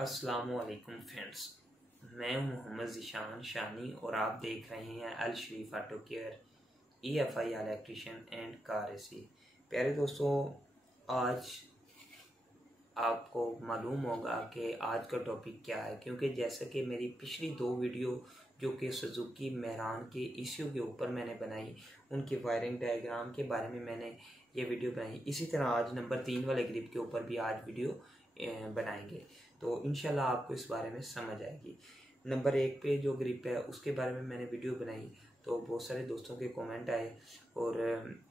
अस्सलामुअलैकुम फ्रेंड्स, मैं हूं मोहम्मद ज़ीशान शानी और आप देख रहे हैं Al Sharif auto care EFI electrician and car AC. प्यारे दोस्तों, आज आपको मालूम होगा कि आज का टॉपिक क्या है, क्योंकि जैसा कि मेरी पिछली दो वीडियो जो कि सुजुकी मेहरान के इश्यू के ऊपर मैंने बनाई, उनके वायरिंग डायग्राम के बारे में मैंने ये वीडियो बनाई। इसी तरह आज नंबर 3 वाले ग्रिप के ऊपर भी आज वीडियो बनाएंगे, तो इंशाल्लाह आपको इस बारे में समझ आएगी। नंबर 1 पे जो ग्रिप है उसके बारे में मैंने वीडियो बनाई, तो बहुत सारे दोस्तों के कमेंट आए और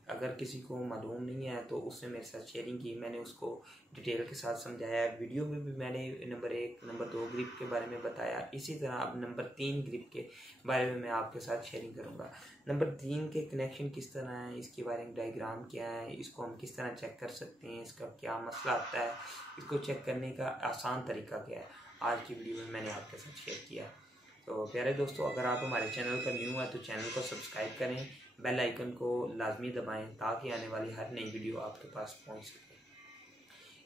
अगर किसी को मालूम नहीं है तो उसने मेरे साथ शेयरिंग की, मैंने उसको डिटेल के साथ समझाया। वीडियो में भी मैंने नंबर 1 नंबर 2 ग्रिप के बारे में बताया। इसी तरह अब नंबर 3 ग्रिप के बारे में मैं आपके साथ शेयरिंग करूँगा। नंबर 3 के कनेक्शन किस तरह है, इसकी वायरिंग डायग्राम क्या है, इसको हम किस तरह चेक कर सकते हैं, इसका क्या मसला आता है, इसको चेक करने का आसान तरीका क्या है, आज की वीडियो में मैंने आपके साथ शेयर किया। तो प्यारे दोस्तों, अगर आप हमारे चैनल पर न्यू हैं तो चैनल को सब्सक्राइब करें, बेल आइकन को लाजमी दबाएं ताकि आने वाली हर नई वीडियो आपके पास पहुंच सके।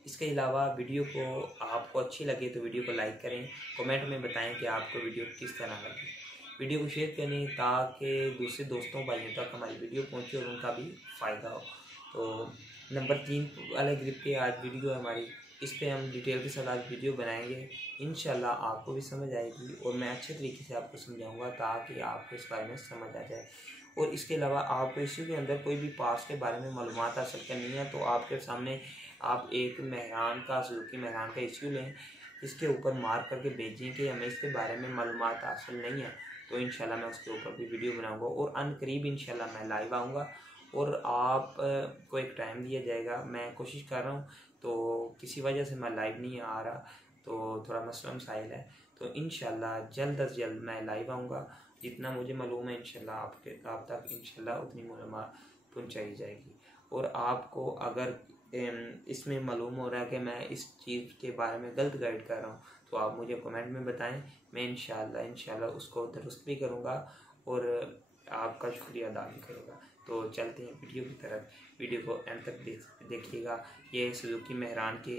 इसके अलावा वीडियो को आपको अच्छी लगे तो वीडियो को लाइक करें, कमेंट में बताएं कि आपको वीडियो किस तरह लगी। वीडियो को शेयर करें ताकि दूसरे दोस्तों भाइयों तक हमारी वीडियो पहुँचे और उनका भी फ़ायदा हो। तो नंबर 3 वाले ग्रिप की आज वीडियो है हमारी, इस पर हम डिटेल के साथ आज वीडियो बनाएंगे। इंशाल्लाह आपको भी समझ आएगी और मैं अच्छे तरीके से आपको समझाऊंगा ताकि आपको इस बारे में समझ आ जाए। और इसके अलावा आपको इश्यू के अंदर कोई भी पार्ट्स के बारे में मालूमात हासिल करनी है तो आपके सामने आप एक सुजुकी मेहरान का इश्यू लें, इसके ऊपर मार्क करके भेजें कि हमें इसके बारे में मालूमात हासिल नहीं है, तो इंशाल्लाह मैं उसके ऊपर भी वीडियो बनाऊँगा और अनकरीब इंशाल्लाह मैं लाइव आऊँगा और आप को एक टाइम दिया जाएगा। मैं कोशिश कर रहा हूँ, तो किसी वजह से मैं लाइव नहीं आ रहा, तो थोड़ा मसला मसाइल है, तो इंशाल्लाह जल्द अज जल्द मैं लाइव आऊँगा। जितना मुझे मालूम है इंशाल्लाह आप तक इंशाल्लाह उतनी मालूमात पहुँचाई जाएगी। और आपको अगर इसमें मालूम हो रहा है कि मैं इस चीज़ के बारे में गलत गाइड कर रहा हूँ तो आप मुझे कमेंट में बताएं, मैं इंशाल्लाह उसको दुरुस्त भी करूँगा और आपका शुक्रिया अदा भी करूँगा। तो चलते हैं वीडियो की तरफ, वीडियो को एंड तक देखिएगा। ये सुजुकी मेहरान के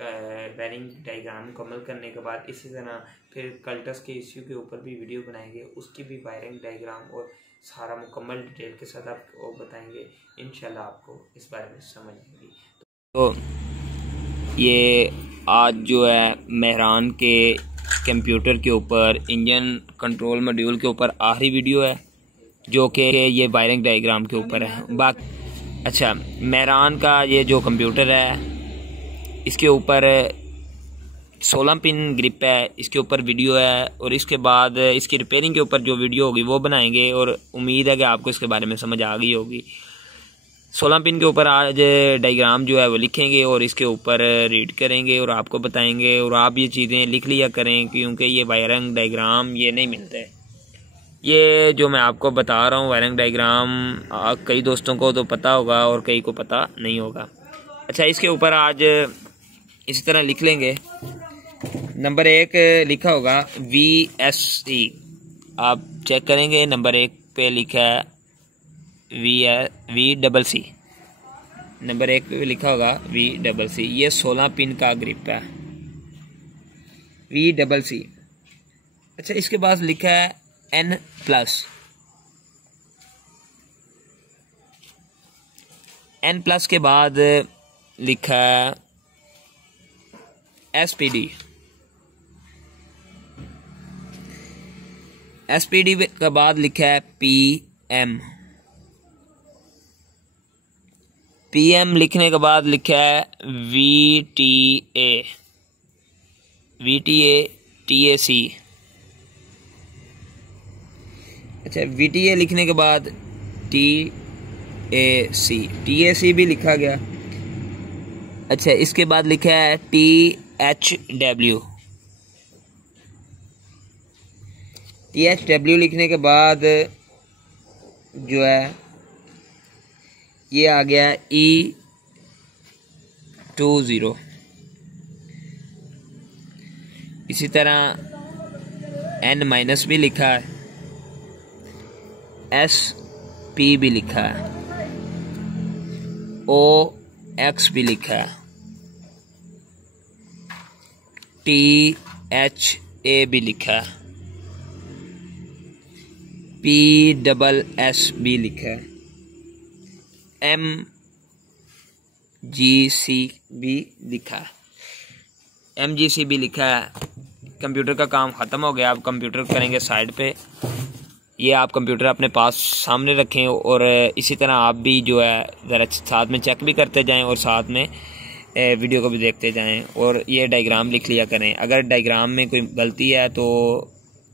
वायरिंग डायग्राम मुकम्मल करने के बाद इसी तरह फिर कल्टस के इश्यू के ऊपर भी वीडियो बनाएंगे, उसकी भी वायरिंग डायग्राम और सारा मुकम्मल डिटेल के साथ आपको बताएंगे। इंशाल्लाह आपको इस बारे में समझ आएगी। तो ये आज जो है मेहरान के कंप्यूटर के ऊपर इंजन कंट्रोल मॉड्यूल के ऊपर आखिरी वीडियो है जो कि ये वायरिंग डायग्राम के ऊपर है। अच्छा, मेहरान का ये जो कंप्यूटर है इसके ऊपर 16 पिन ग्रिप है, इसके ऊपर वीडियो है और इसके बाद इसकी रिपेयरिंग के ऊपर जो वीडियो होगी वो बनाएंगे और उम्मीद है कि आपको इसके बारे में समझ आ गई होगी। 16 पिन के ऊपर आज डायग्राम जो है वो लिखेंगे और इसके ऊपर रीड करेंगे और आपको बताएंगे, और आप ये चीज़ें लिख लिया करें क्योंकि ये वायरिंग डायग्राम ये नहीं मिलते। ये जो मैं आपको बता रहा हूँ वायरिंग डायग्राम कई दोस्तों को तो पता होगा और कई को पता नहीं होगा। अच्छा, इसके ऊपर आज इसी तरह लिख लेंगे। नंबर 1 लिखा होगा VSC, आप चेक करेंगे नंबर 1 पे लिखा है VCC, नंबर 1 पे लिखा होगा VCC। ये 16 पिन का ग्रिप है VCC। अच्छा, इसके बाद लिखा है N+, N+ के बाद लिखा है SPD, SPD के बाद लिखा है PM लिखने के बाद लिखा है TAC। अच्छा, VTA लिखने के बाद TAC भी लिखा गया। अच्छा, इसके बाद लिखा है THW लिखने के बाद जो है ये आ गया E20। इसी तरह N- भी लिखा है, SP भी लिखा है, OX भी लिखा है, TX HA भी लिखा है, PSS भी लिखा है, MGC भी लिखा है, MGC भी लिखा है। कंप्यूटर का काम ख़त्म हो गया, आप कंप्यूटर करेंगे साइड पे। ये आप कंप्यूटर अपने पास सामने रखें और इसी तरह आप भी जो है ज़रा साथ में चेक भी करते जाएं और साथ में वीडियो को भी देखते जाएं और ये डायग्राम लिख लिया करें। अगर डायग्राम में कोई गलती है तो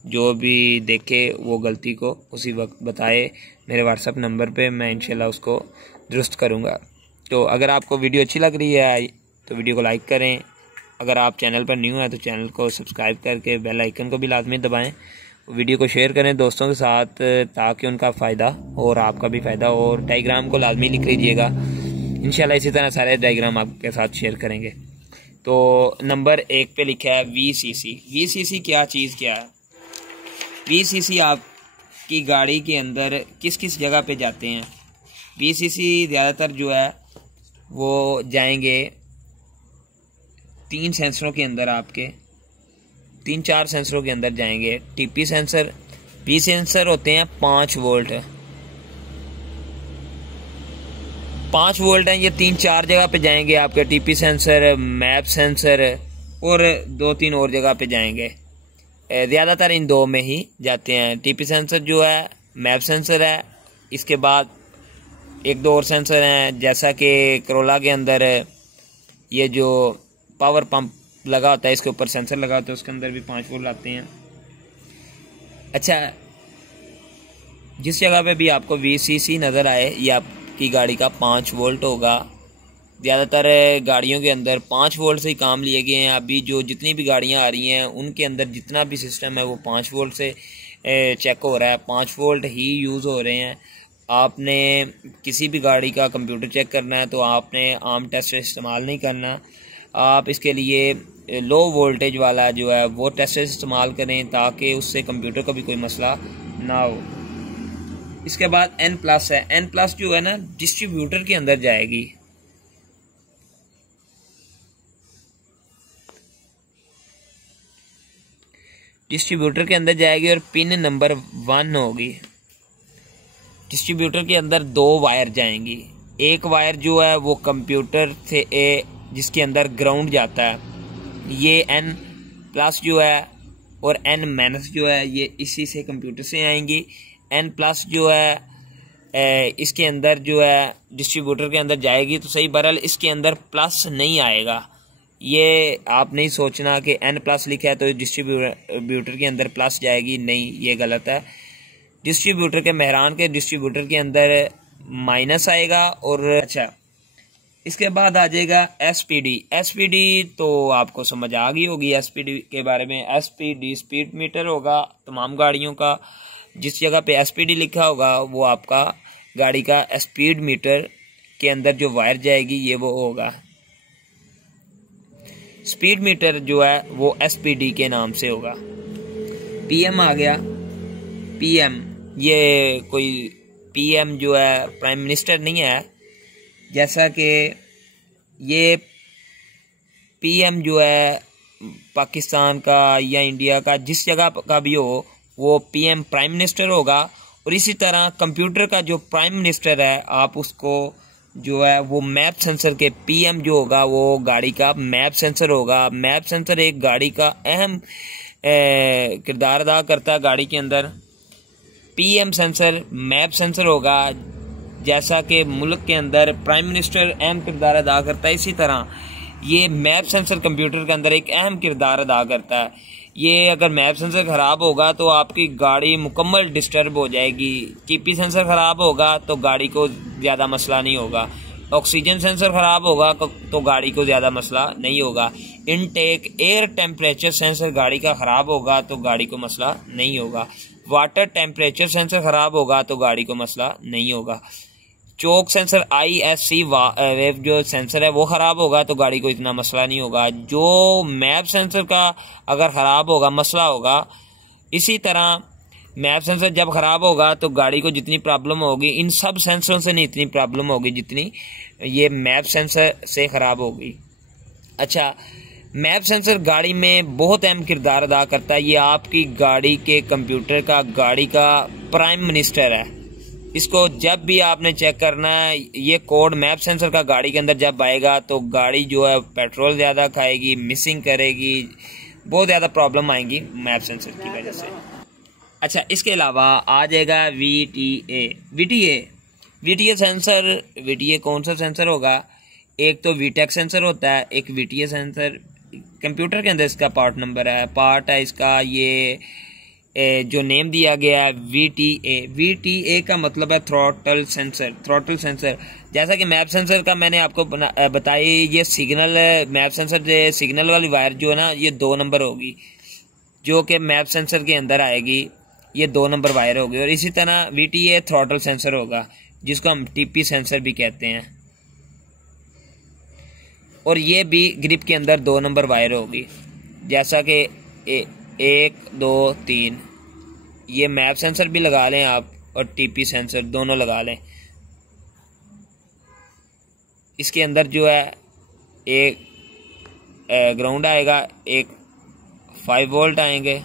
जो भी देखे वो गलती को उसी वक्त बताए मेरे व्हाट्सएप नंबर पे, मैं इंशाल्लाह उसको दुरुस्त करूँगा। तो अगर आपको वीडियो अच्छी लग रही है तो वीडियो को लाइक करें। अगर आप चैनल पर न्यू हैं तो चैनल को सब्सक्राइब करके बेल आइकन को भी लाजमी दबाएं। वीडियो को शेयर करें दोस्तों के साथ ताकि उनका फ़ायदा और आपका भी फ़ायदा हो। और डायग्राम को लाजमी लिख लीजिएगा, इंशाल्लाह इसी तरह सारे डायग्राम आपके साथ शेयर करेंगे। तो नंबर 1 पे लिखा है VCC। VCC क्या चीज़ क्या है? VCC आपकी गाड़ी के अंदर किस किस जगह पे जाते हैं? VCC ज़्यादातर जो है वो जाएंगे 3 सेंसरों के अंदर, आपके 3-4 सेंसरों के अंदर जाएंगे। TP सेंसर, V सेंसर होते हैं 5 वोल्ट, 5 वोल्ट हैं, ये 3-4 जगह पे जाएंगे आपके। TP सेंसर, मैप सेंसर और 2-3 और जगह पे जाएंगे। ज़्यादातर इन 2 में ही जाते हैं। TP सेंसर जो है, मैप सेंसर है, इसके बाद 1-2 और सेंसर हैं, जैसा कि करोला के अंदर ये जो पावर पंप लगा होता है, इसके ऊपर सेंसर लगा होता है, उसके अंदर भी 5 वोल्ट आते हैं। अच्छा, जिस जगह पे भी आपको VCC नज़र आए ये आपकी गाड़ी का 5 वोल्ट होगा। ज़्यादातर गाड़ियों के अंदर 5 वोल्ट से ही काम लिए गए हैं। अभी जो जितनी भी गाड़ियां आ रही हैं उनके अंदर जितना भी सिस्टम है वो 5 वोल्ट से चेक हो रहा है, 5 वोल्ट ही यूज़ हो रहे हैं। आपने किसी भी गाड़ी का कंप्यूटर चेक करना है तो आपने आम टेस्ट इस्तेमाल नहीं करना, आप इसके लिए लो वोल्टेज वाला जो है वो टेस्ट इस्तेमाल करें ताकि उससे कंप्यूटर का भी कोई मसला ना हो। इसके बाद N+ है। N+ जो है ना डिस्ट्रीब्यूटर के अंदर जाएगी। डिस्ट्रीब्यूटर के अंदर जाएगी और पिन नंबर 1 होगी। डिस्ट्रीब्यूटर के अंदर 2 वायर जाएंगी। एक वायर जो है वो कंप्यूटर से जिसके अंदर ग्राउंड जाता है, ये N+ जो है, और N- जो है ये इसी से कंप्यूटर से आएंगी। N+ जो है इसके अंदर जो है डिस्ट्रीब्यूटर के अंदर जाएगी तो सही, बहरहाल इसके अंदर प्लस नहीं आएगा। ये आप नहीं सोचना कि N+ लिखा है तो डिस्ट्रीब्यूटर के अंदर प्लस जाएगी, नहीं, ये गलत है। डिस्ट्रीब्यूटर के मेहरान के डिस्ट्रीब्यूटर के अंदर माइनस आएगा। और अच्छा, इसके बाद आ जाएगा SPD तो आपको समझ आ गई होगी SPD के बारे में। SPD स्पीड मीटर होगा तमाम गाड़ियों का। जिस जगह पे SPD लिखा होगा वो आपका गाड़ी का स्पीड मीटर के अंदर जो वायर जाएगी ये वो होगा। स्पीड मीटर जो है वो SPD के नाम से होगा। PM आ गया। PM, ये कोई PM जो है प्राइम मिनिस्टर नहीं है, जैसा कि ये PM जो है पाकिस्तान का या इंडिया का जिस जगह का भी हो वो PM प्राइम मिनिस्टर होगा। और इसी तरह कंप्यूटर का जो प्राइम मिनिस्टर है आप उसको जो है वो मैप सेंसर के PM जो होगा वो गाड़ी का मैप सेंसर होगा। मैप सेंसर एक गाड़ी का अहम किरदार अदा करता है गाड़ी के अंदर। PM सेंसर मैप सेंसर होगा, जैसा कि मुल्क के अंदर प्राइम मिनिस्टर अहम किरदार अदा करता है, इसी तरह ये मैप सेंसर कंप्यूटर के अंदर एक अहम किरदार अदा करता है। ये अगर मैप सेंसर ख़राब होगा तो आपकी गाड़ी मुकम्मल डिस्टर्ब हो जाएगी। TP सेंसर ख़राब होगा तो गाड़ी को ज़्यादा मसला नहीं होगा। ऑक्सीजन सेंसर ख़राब होगा तो गाड़ी को ज़्यादा मसला नहीं होगा। इनटेक एयर टेम्परेचर सेंसर गाड़ी का ख़राब होगा तो गाड़ी को मसला नहीं होगा। वाटर टेम्परेचर सेंसर ख़राब होगा तो गाड़ी को मसला नहीं होगा। चौक सेंसर ISC वेव जो सेंसर है वो ख़राब होगा तो गाड़ी को इतना मसला नहीं होगा। जो मैप सेंसर का अगर ख़राब होगा मसला होगा। इसी तरह मैप सेंसर जब ख़राब होगा तो गाड़ी को जितनी प्रॉब्लम होगी इन सब सेंसरों से नहीं इतनी प्रॉब्लम होगी जितनी ये मैप सेंसर से ख़राब होगी। अच्छा, मैप सेंसर गाड़ी में बहुत अहम किरदार अदा करता है। ये आपकी गाड़ी के कंप्यूटर का, गाड़ी का प्राइम मिनिस्टर है। इसको जब भी आपने चेक करना है, ये कोड मैप सेंसर का गाड़ी के अंदर जब आएगा तो गाड़ी जो है पेट्रोल ज़्यादा खाएगी, मिसिंग करेगी, बहुत ज़्यादा प्रॉब्लम आएंगी मैप सेंसर की वजह से। अच्छा, इसके अलावा आ जाएगा VTA सेंसर। VTA कौन सा सेंसर होगा? एक तो VTEC सेंसर होता है, एक VTA सेंसर कंप्यूटर के अंदर इसका पार्ट है इसका। ये जो नेम दिया गया है VTA का मतलब है थ्रॉटल सेंसर। जैसा कि मैप सेंसर का मैंने आपको बताई, ये सिग्नल मैप सेंसर से सिग्नल वाली वायर जो है ना, ये 2 नंबर होगी, जो कि मैप सेंसर के अंदर आएगी। ये 2 नंबर वायर होगी। और इसी तरह VTA थ्रॉटल सेंसर होगा, जिसको हम TP सेंसर भी कहते हैं। और ये भी ग्रिप के अंदर 2 नंबर वायर होगी, जैसा कि 1 2 3। ये मैप सेंसर भी लगा लें आप और TP सेंसर दोनों लगा लें। इसके अंदर जो है एक ग्राउंड आएगा, एक 5 वोल्ट आएंगे,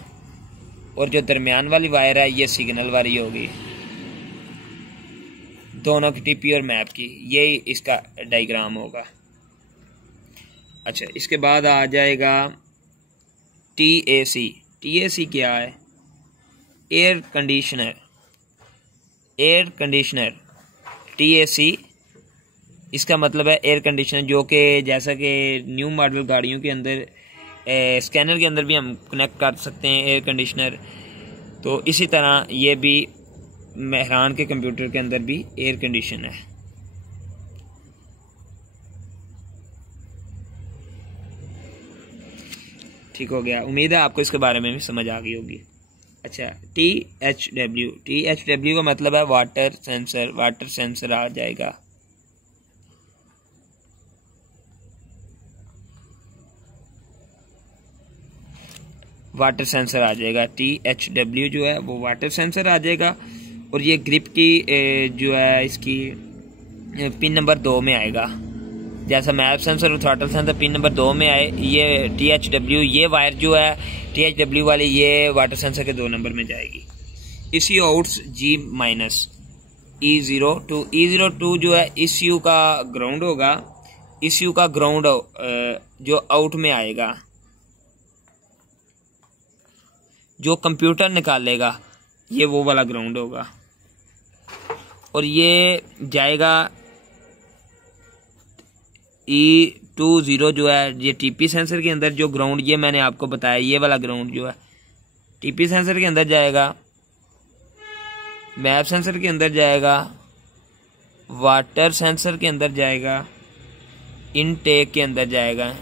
और जो दरमियान वाली वायर है ये सिग्नल वाली होगी, दोनों की TP और मैप की। यही इसका डायग्राम होगा। अच्छा, इसके बाद आ जाएगा TAC क्या है? Air conditioner. TAC इसका मतलब है एयर कंडीशनर, जो कि जैसा कि न्यू मॉडल गाड़ियों के अंदर स्कैनर के अंदर भी हम कनेक्ट कर सकते हैं एयर कंडीशनर। तो इसी तरह ये भी मेहरान के कंप्यूटर के अंदर भी एयर कंडीशन है। ठीक हो गया। उम्मीद है आपको इसके बारे में भी समझ आ गई होगी। अच्छा, THW का मतलब है वाटर सेंसर आ जाएगा। वाटर सेंसर आ जाएगा। THW जो है वो वाटर सेंसर आ जाएगा। और ये ग्रिप की जो है इसकी पिन नंबर 2 में आएगा। जैसा मैप सेंसर और थ्रॉटल सेंसर पिन नंबर 2 में आए, ये THW, ये वायर जो है THW वाली, ये वाटर सेंसर के 2 नंबर में जाएगी। ECU आउट्स G- E02 जो है ECU का ग्राउंड होगा। ECU का ग्राउंड जो आउट में आएगा, जो कंप्यूटर निकालेगा, ये वो वाला ग्राउंड होगा। और ये जाएगा E20 जो है, ये TP सेंसर के अंदर जो ग्राउंड, ये मैंने आपको बताया, ये वाला ग्राउंड जो है TP सेंसर के अंदर जाएगा, मैप सेंसर के अंदर जाएगा, वाटर सेंसर के अंदर जाएगा, इनटेक के अंदर जाएगा।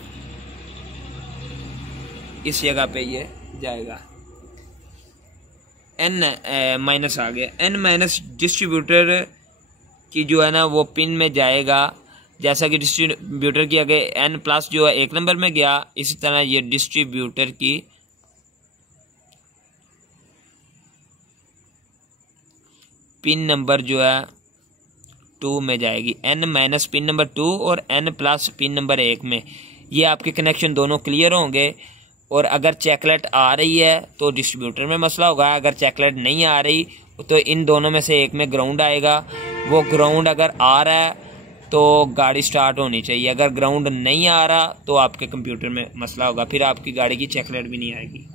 इस जगह पे ये जाएगा। N- आ गया। N- डिस्ट्रीब्यूटर की जो है ना वो पिन में जाएगा। जैसा कि डिस्ट्रीब्यूटर की आगे N+ जो है 1 नंबर में गया, इसी तरह ये डिस्ट्रीब्यूटर की पिन नंबर जो है 2 में जाएगी। N- पिन नंबर 2 और N+ पिन नंबर 1 में। ये आपके कनेक्शन दोनों क्लियर होंगे। और अगर चेकलेट आ रही है तो डिस्ट्रीब्यूटर में मसला होगा, अगर चेकलेट नहीं आ रही तो इन दोनों में से एक में ग्राउंड आएगा। वो ग्राउंड अगर आ रहा है तो गाड़ी स्टार्ट होनी चाहिए, अगर ग्राउंड नहीं आ रहा तो आपके कंप्यूटर में मसला होगा, फिर आपकी गाड़ी की चेकलेट भी नहीं आएगी।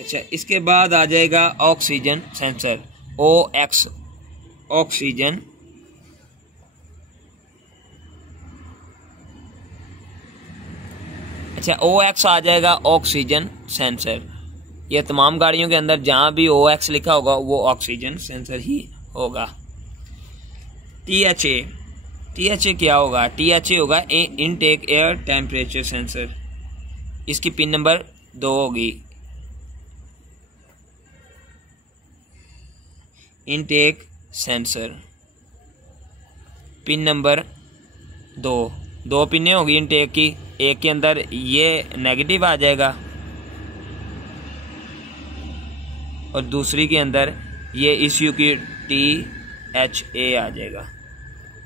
अच्छा, इसके बाद आ जाएगा ऑक्सीजन सेंसर, OX ऑक्सीजन। अच्छा, OX आ जाएगा ऑक्सीजन सेंसर। ये तमाम गाड़ियों के अंदर जहां भी OX लिखा होगा वो ऑक्सीजन सेंसर ही होगा। THA क्या होगा? THA होगा इनटेक एयर टेम्परेचर सेंसर। इसकी पिन नंबर 2 होगी। इनटेक सेंसर पिन नंबर 2 पिनें होगी इनटेक की। एक के अंदर ये नेगेटिव आ जाएगा और दूसरी के अंदर ये ECU की THA आ जाएगा।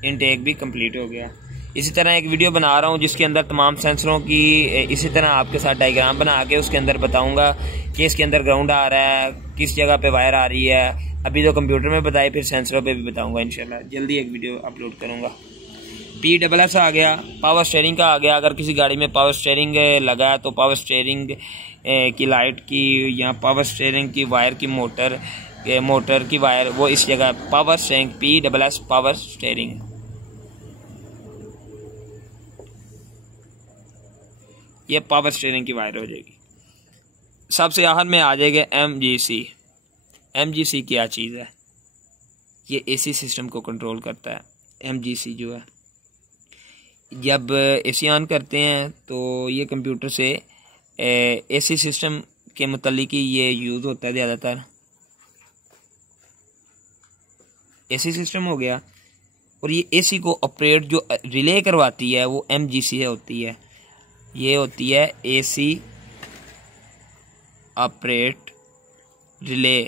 इनटेक भी कंप्लीट हो गया। इसी तरह एक वीडियो बना रहा हूँ जिसके अंदर तमाम सेंसरों की इसी तरह आपके साथ डायग्राम बना के उसके अंदर बताऊँगा कि इसके अंदर ग्राउंड आ रहा है, किस जगह पे वायर आ रही है। अभी तो कंप्यूटर में बताए, फिर सेंसरों पे भी बताऊँगा इंशाल्लाह। जल्दी एक वीडियो अपलोड करूँगा। PSS आ गया, पावर स्टीयरिंग का आ गया। अगर किसी गाड़ी में पावर स्टीयरिंग लगा है तो पावर स्टीयरिंग की लाइट की या पावर स्टीयरिंग की वायर की मोटर की वायर वो इस जगह power steering PSS power steering. ये पावर स्टीयरिंग की वायर हो जाएगी। सबसे आखिर में आ जाएगा MGC। MGC क्या चीज़ है? ये AC सिस्टम को कंट्रोल करता है। MGC जो है, जब AC ऑन करते हैं तो ये कंप्यूटर से AC सिस्टम के मुतालिक ही ये यूज़ होता है ज़्यादातर। AC सिस्टम हो गया, और ये AC को ऑपरेट जो रिले करवाती है वो MGC होती है। ये होती है AC operate relay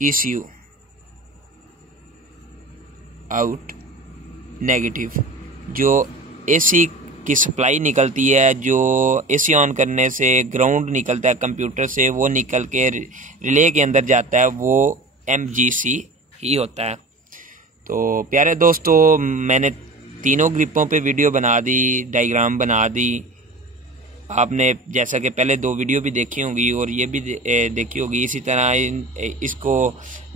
ECU out negative. जो AC की सप्लाई निकलती है, जो AC ऑन करने से ग्राउंड निकलता है कंप्यूटर से, वो निकल के रिले के अंदर जाता है, वो MGC ही होता है। तो प्यारे दोस्तों, मैंने तीनों ग्रिपों पे वीडियो बना दी, डायग्राम बना दी। आपने जैसा कि पहले 2 वीडियो भी देखी होंगी और ये भी देखी होगी। इसी तरह इसको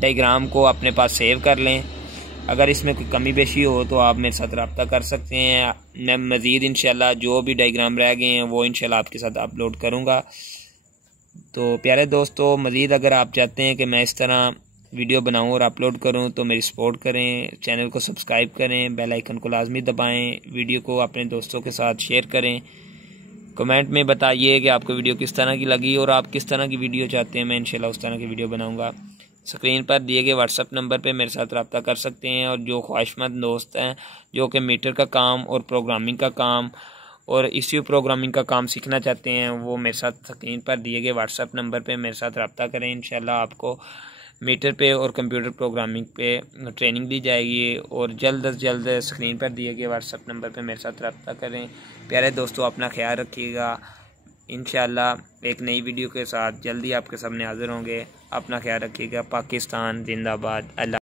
डायग्राम को अपने पास सेव कर लें। अगर इसमें कोई कमी पेशी हो तो आप मेरे साथ रब्ता कर सकते हैं। मैं मज़ीद इंशाल्लाह जो भी डायग्राम रह गए हैं वो इंशाल्लाह आपके साथ अपलोड करूँगा। तो प्यारे दोस्तों, मज़ीद अगर आप चाहते हैं कि मैं इस तरह वीडियो बनाऊं और अपलोड करूं तो मेरी सपोर्ट करें, चैनल को सब्सक्राइब करें, बेल आइकन को लाजमी दबाएं, वीडियो को अपने दोस्तों के साथ शेयर करें। कमेंट में बताइए कि आपको वीडियो किस तरह की लगी और आप किस तरह की वीडियो चाहते हैं। मैं इंशाल्लाह उस तरह की वीडियो बनाऊंगा। स्क्रीन पर दिए गए व्हाट्सएप नंबर पे मेरे साथ रब्ता कर सकते हैं। और जो ख्वाहिशमंद दोस्त हैं जो कि मीटर का काम और प्रोग्रामिंग का काम और ECU प्रोग्रामिंग का काम सीखना चाहते हैं, वो मेरे साथ स्क्रीन पर दिए गए व्हाट्सएप नंबर पे मेरे साथ रब्ता करें। इंशाल्लाह आपको मीटर पे और कंप्यूटर प्रोग्रामिंग पे ट्रेनिंग दी जाएगी। और जल्द अज जल्द स्क्रीन पर दिए गए व्हाट्सएप नंबर पे मेरे साथ रब्ता करें। प्यारे दोस्तों, अपना ख्याल रखिएगा। इंशाल्लाह एक नई वीडियो के साथ जल्दी आपके सामने हाज़िर होंगे। अपना ख्याल रखिएगा। पाकिस्तान जिंदाबाद। अल्लाह।